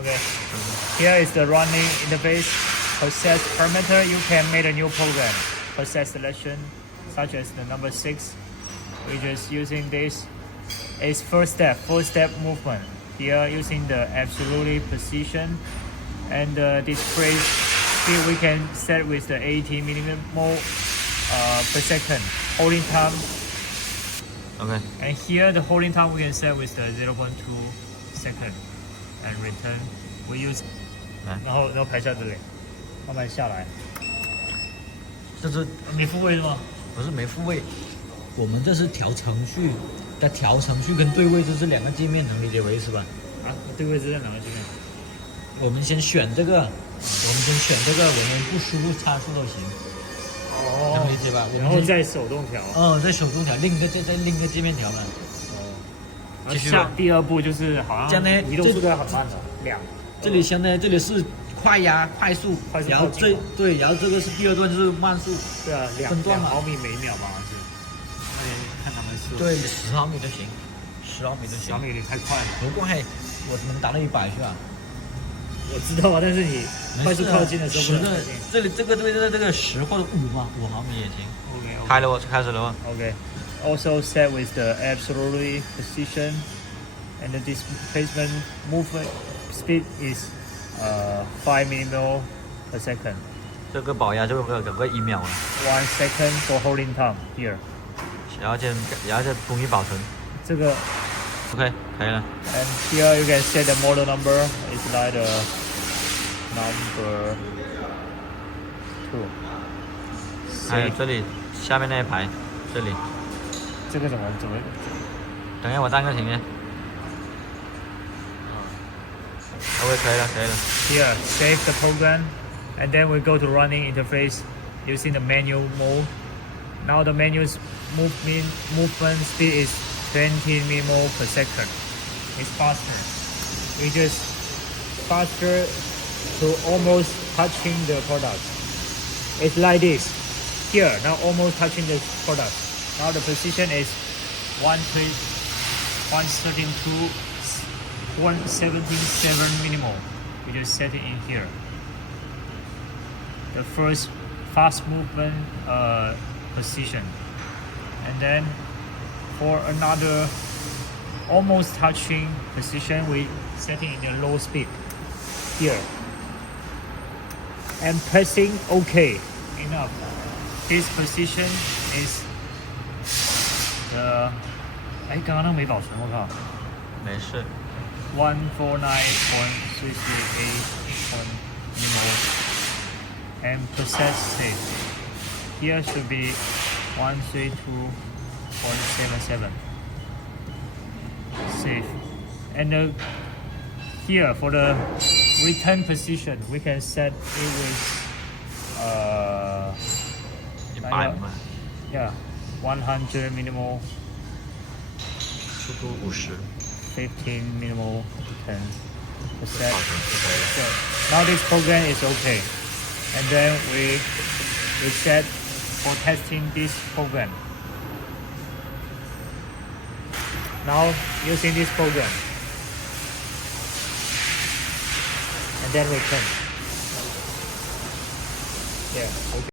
Okay. Here is the running interface. Process parameter. You can make a new program. Process selection, such as the number 6. We're just using this. It's first step movement. Here using the absolute position and the display speed we can set with the 80 mm per second. Holding time. OK。 And here the holding time we can set with the 0.2 second and return. We use 然后排下这里，慢慢下来。这是没复位是吗？不是没复位，我们这是调程序。但调程序跟对位这是两个界面，能理解为是吧？啊，对位是在哪个界面？我们先选这个，我们不输入参数都行。哦，能理解吧？然后再手动调。再手动调，另一个界面调嘛。继续。下第二步就是好像移动速度要很慢的，2。这里相当于这里是快压、快速，然后然后这个是第二段就是慢速。对啊，2毫米每秒嘛是。看他们是。对，10毫米就行，10毫米就行。10毫米有点太快了。不过我能达到100是吧？我知道啊，但是你快速靠近的时候不能靠近。这里这个10或者5嘛，5毫米也行。OK。开始了吗 ？OK。Also set with the absolute position and the displacement movement speed is 5 mm per second. 这个保压就有个1秒了。1 second for holding time here. 然后就容易保存。这个 OK 可以了。And here you can set the model number. It's like the number 2. 还有这里下面那一排，这里。这个怎么？等一下我暂个停下。OK 可以了。Here save the program, and then we go to running interface using the manual mode. Now the manual's movement speed is 20 mm per second. It's faster. We just faster to almost touching the product. It's like this. Here, now almost touching the product. Now the position is 132, 177 mm. We just set it in here. The first fast movement position, and then for another almost touching position we set it in the low speed here and pressing OK. Enough. This position is the 刚刚那没保存，我靠。没事。149.338 mm and process save. Here should be 132.77. Save. And here for the return position, we can set it with 100嘛。Yeah, 100 mm. 速度50。15 mm 10%. So now this program is okay. And then we set for testing this program. Now using this program. And then return. Yeah, okay.